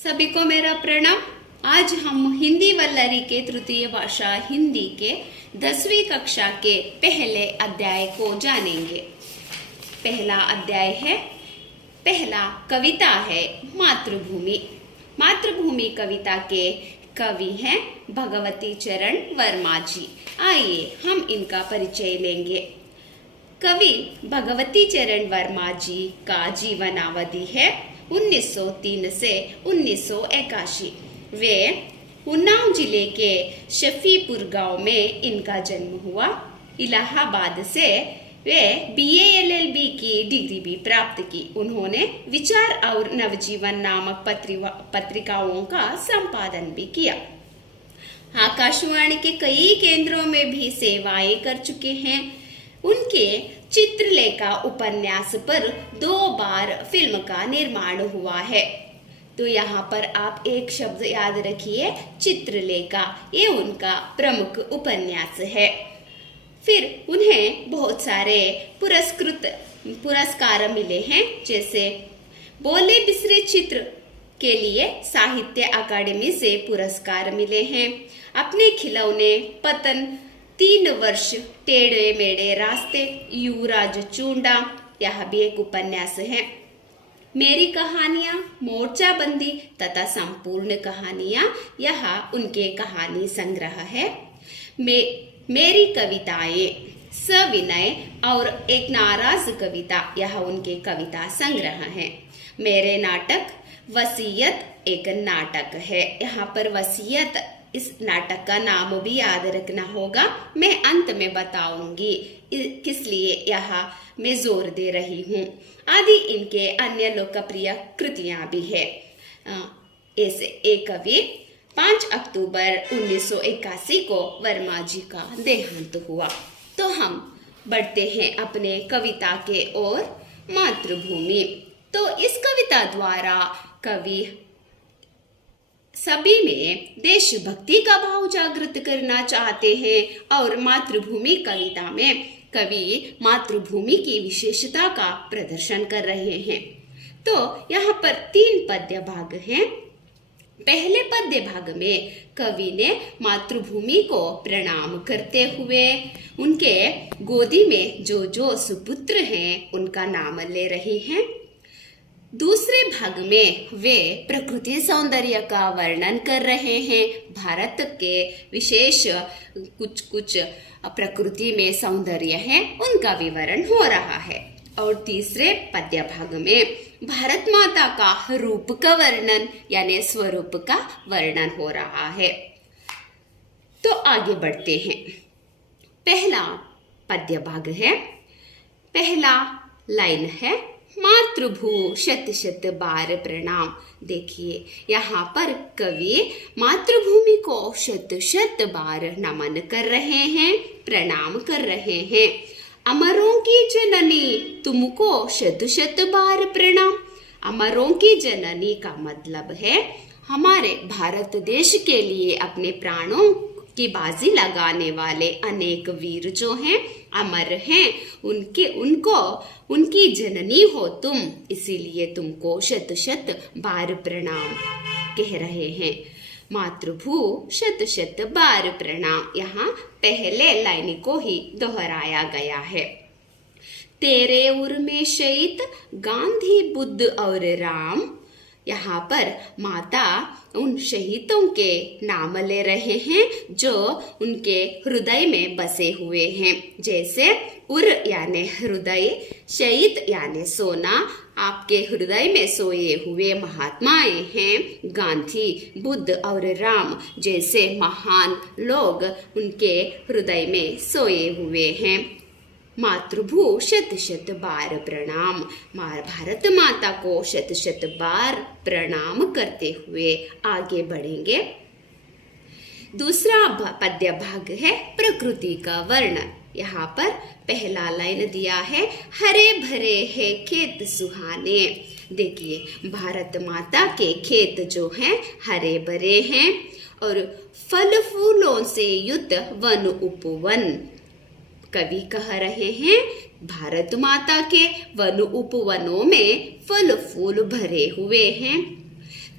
सभी को मेरा प्रणाम। आज हम हिंदी वल्लरी के तृतीय भाषा हिंदी के 10वीं कक्षा के पहले अध्याय को जानेंगे। पहला कविता है मातृभूमि। मातृभूमि कविता के कवि हैं भगवती चरण वर्मा जी। आइए हम इनका परिचय लेंगे। कवि भगवती चरण वर्मा जी का जीवनावधि है 1903 से 1981। वे उन्नाव जिले के शफीपुर गांव में इनका जन्म हुआ। इलाहाबाद से वे BA LLB की डिग्री भी प्राप्त की। उन्होंने विचार और नवजीवन नामक पत्रिकाओं का संपादन भी किया। आकाशवाणी के कई केंद्रों में भी सेवाएं कर चुके हैं। उनके चित्रलेखा उपन्यास पर 2 बार फिल्म का निर्माण हुआ है। तो यहाँ पर आप एक शब्द याद रखिए, चित्रलेखा। ये उनका प्रमुख उपन्यास है। फिर उन्हें बहुत सारे पुरस्कार मिले हैं, जैसे बोले बिसरे चित्र के लिए साहित्य अकादमी से पुरस्कार मिले हैं। अपने खिलौने पतन, 3 वर्ष, टेढ़े मेढ़े रास्ते, युवराज चूंडा, यह भी एक उपन्यास है। मेरी कहानियां, मोर्चाबंदी तथा संपूर्ण कहानियां, यह उनके कहानी संग्रह है। मेरी कविताएं, सविनय और एक नाराज कविता, यह उनके कविता संग्रह है। मेरे नाटक, वसीयत एक नाटक है। यहाँ पर वसीयत, इस नाटक का नाम भी याद रखना होगा। मैं अंत में बताऊंगी किस लिए यहाँ मैं जोर दे रही हूँ। आदि इनके अन्य लोकप्रिय कृतियां भी है। ऐसे एक कवि 5 अक्टूबर 1981 को वर्मा जी का देहांत हुआ। तो हम बढ़ते हैं अपने कविता के ओर, मातृभूमि। तो इस कविता द्वारा कवि सभी में देशभक्ति का भाव जागृत करना चाहते हैं और मातृभूमि कविता में कवि मातृभूमि की विशेषता का प्रदर्शन कर रहे हैं। तो यहाँ पर 3 पद्य भाग हैं। पहले पद्य भाग में कवि ने मातृभूमि को प्रणाम करते हुए उनके गोदी में जो सुपुत्र हैं उनका नाम ले रहे हैं। दूसरे भाग में वे प्रकृति सौंदर्य का वर्णन कर रहे हैं। भारत के विशेष कुछ प्रकृति में सौंदर्य है, उनका विवरण हो रहा है। और तीसरे पद्य भाग में भारत माता का रूप का वर्णन यानी स्वरूप का वर्णन हो रहा है। तो आगे बढ़ते हैं। पहला पद्य भाग है, पहला लाइन है, मातृभू शत शत बार प्रणाम। देखिए यहाँ पर कवि मातृभूमि को शत शत बार नमन कर रहे हैं, प्रणाम कर रहे हैं। अमरों की जननी तुमको शत शत बार प्रणाम। अमरों की जननी का मतलब है हमारे भारत देश के लिए अपने प्राणों की बाजी लगाने वाले अनेक वीर जो हैं, अमर हैं, उनकी जननी हो तुम, इसीलिए तुमको शत शत बार प्रणाम कह रहे हैं। मातृभू शत शत बार प्रणाम, यहाँ पहले लाइन को ही दोहराया गया है। तेरे उर में शहीद गांधी, बुद्ध और राम। यहाँ पर माता उन शहीदों के नाम ले रहे हैं जो उनके हृदय में बसे हुए हैं। जैसे उर यानी हृदय, शहीद यानी सोना, आपके हृदय में सोए हुए महात्माएं हैं गांधी, बुद्ध और राम जैसे महान लोग उनके हृदय में सोए हुए हैं। मातृभू शत शत बार प्रणाम, भारत माता को शत शत बार प्रणाम करते हुए आगे बढ़ेंगे। दूसरा पद्य भाग है प्रकृति का वर्णन। यहाँ पर पहला लाइन दिया है, हरे भरे है खेत सुहाने। देखिए भारत माता के खेत जो हैं हरे भरे हैं और फल फूलों से युक्त वन उपवन। कवि कह रहे हैं भारत माता के वन उपवनों में फल फूल भरे हुए हैं।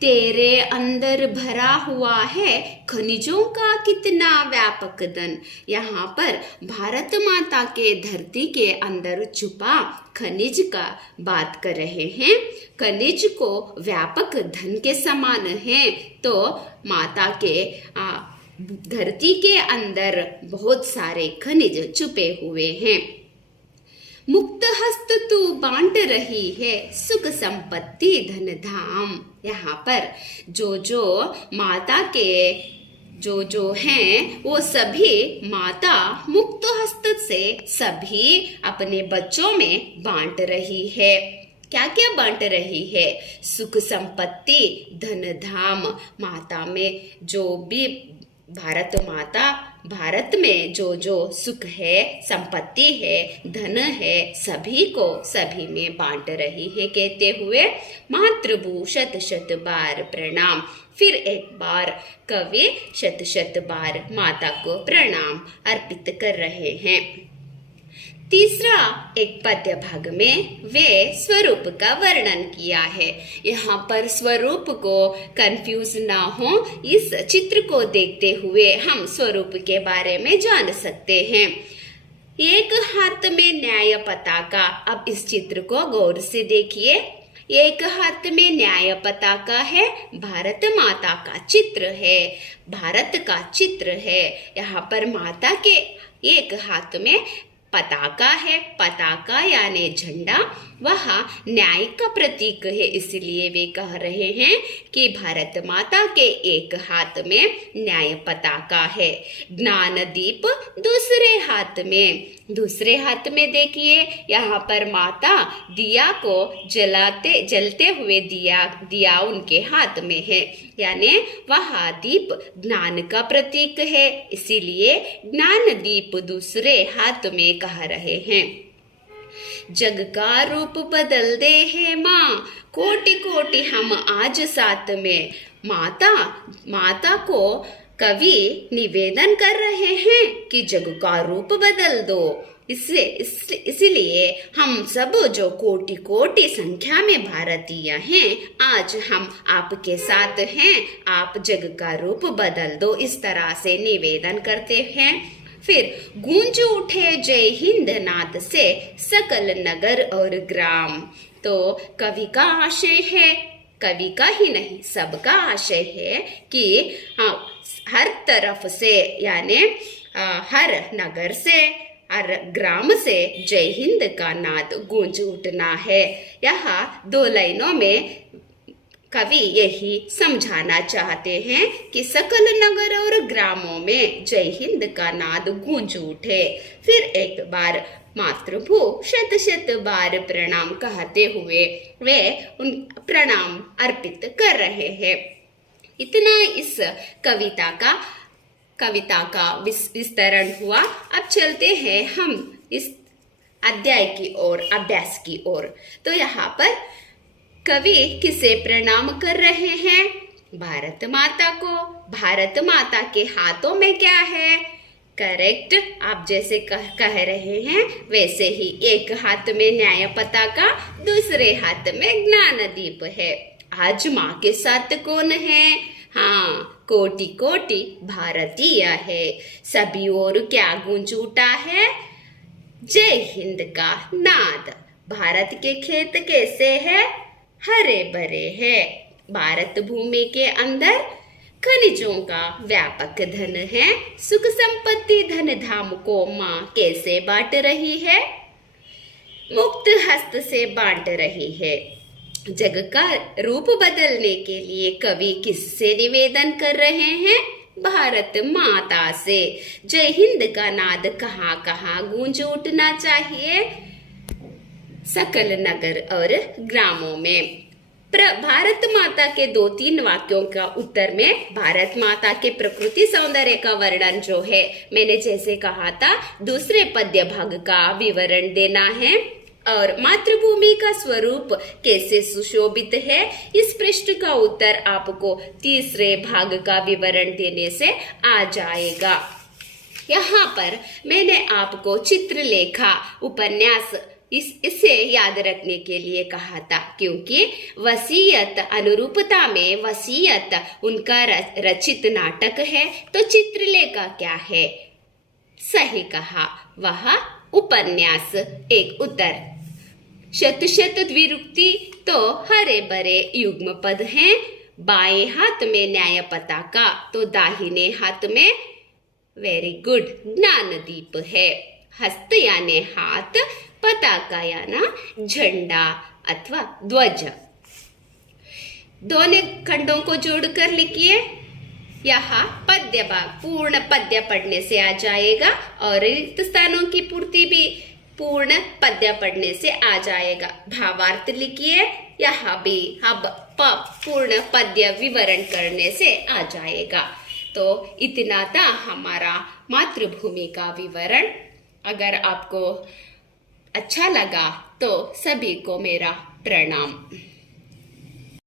तेरे अंदर भरा हुआ है खनिजों का कितना व्यापक धन। यहाँ पर भारत माता के धरती के अंदर छुपा खनिज का बात कर रहे हैं। खनिज को व्यापक धन के समान है, तो माता के धरती के अंदर बहुत सारे खनिज छुपे हुए हैं। मुक्त हस्त तू बांट रही है सुख संपत्ति धन धाम। यहाँ पर जो माता के जो हैं वो सभी माता मुक्त हस्त से सभी अपने बच्चों में बांट रही है। क्या क्या बांट रही है? सुख संपत्ति धन धाम। माता में जो भी भारत में जो सुख है, संपत्ति है, धन है, सभी में बांट रही है। कहते हुए मातृभू शत शत बार प्रणाम। फिर एक बार कवि शत शत बार माता को प्रणाम अर्पित कर रहे हैं। तीसरा एक पद्य भाग में वे स्वरूप का वर्णन किया है। यहाँ पर स्वरूप को कंफ्यूज ना हो, इस चित्र को देखते हुए हम स्वरूप के बारे में जान सकते हैं। एक हाथ में न्याय पताका। अब इस चित्र को गौर से देखिए। एक हाथ में न्याय पताका है, भारत माता का चित्र है, भारत का चित्र है। यहाँ पर माता के एक हाथ में पताका है। पताका यानी झंडा, वह न्याय का प्रतीक है। इसलिए वे कह रहे हैं कि भारत माता के एक हाथ में न्याय पताका है। ज्ञान दीप दूसरे हाथ में देखिए, यहाँ पर माता दिया को जलते हुए दिया उनके हाथ में है, यानी वह दीप ज्ञान का प्रतीक है। इसीलिए ज्ञान दीप दूसरे हाथ में कह रहे हैं। जग का रूप बदल दे है माँ, कोटि कोटि हम आज साथ में। माता को कवि निवेदन कर रहे हैं कि जग का रूप बदल दो। इसलिए हम सब जो कोटि कोटि संख्या में भारतीय हैं, आज हम आपके साथ हैं, आप जग का रूप बदल दो, इस तरह से निवेदन करते हैं। फिर गूंज उठे जय हिंद नाद से सकल नगर और ग्राम। तो कवि का आशय है, कवि का ही नहीं सबका आशय है कि हर तरफ से यानी हर नगर से हर ग्राम से जय हिंद का नाद गूंज उठना है। यहाँ 2 लाइनों में कवि यही समझाना चाहते हैं कि सकल नगर और ग्रामों में जय हिंद का नाद गूंज उठे। फिर एक बार मातृभू शत शत बार प्रणाम कहते हुए वे उन प्रणाम अर्पित कर रहे हैं। इतना इस कविता का विस्तरण हुआ। अब चलते हैं हम इस अध्याय की ओर, अभ्यास की ओर। तो यहाँ पर कवि किसे प्रणाम कर रहे हैं? भारत माता को। भारत माता के हाथों में क्या है? करेक्ट, आप जैसे कह रहे हैं वैसे ही एक हाथ में न्याय पताका, दूसरे हाथ में ज्ञान दीप है। आज माँ के साथ कौन है? हाँ, कोटि कोटि भारतीय है। सभी और क्या गूंज उठा है? जय हिंद का नाद। भारत के खेत कैसे है? हरे भरे है। भारत भूमि के अंदर खनिजों का व्यापक धन है। सुख संपत्ति धन धाम को माँ कैसे बांट रही है? मुक्त हस्त से बांट रही है। जग का रूप बदलने के लिए कवि किससे निवेदन कर रहे हैं? भारत माता से। जय हिंद का नाद कहाँ कहाँ गूंज उठना चाहिए? सकल नगर और ग्रामों में। भारत माता के 2-3 वाक्यों का उत्तर में भारत माता के प्रकृति सौंदर्य का वर्णन जो है, मैंने जैसे कहा था, दूसरे पद्य भाग का विवरण देना है। और मातृभूमि का स्वरूप कैसे सुशोभित है, इस प्रश्न का उत्तर आपको तीसरे भाग का विवरण देने से आ जाएगा। यहाँ पर मैंने आपको चित्रलेखा उपन्यास इसे याद रखने के लिए कहा था, क्योंकि वसीयत अनुरूपता में वसीयत उनका रचित नाटक है, तो चित्रलेखा क्या है? सही कहा, वह उपन्यास। एक उत्तर। शत द्विरुक्ति तो हरे भरे युग्म पद हैं। बाएं हाथ में न्याय पताका तो दाहिने हाथ में वेरी गुड ज्ञानदीप है। हस्त यानी हाथ, पताका यानी झंडा अथवा ध्वज। दोनों खंडों को जोड़कर लिखिए। यहाँ पद्य भाग पूर्ण पद्य पढ़ने से आ जाएगा और रिक्त स्थानों की पूर्ति भी पूर्ण पद्य पढ़ने से आ जाएगा। भावार्थ लिखिए, यहाँ भी अब पूर्ण पद्य विवरण करने से आ जाएगा। तो इतना था हमारा मातृभूमि का विवरण। अगर आपको अच्छा लगा तो सभी को मेरा प्रणाम।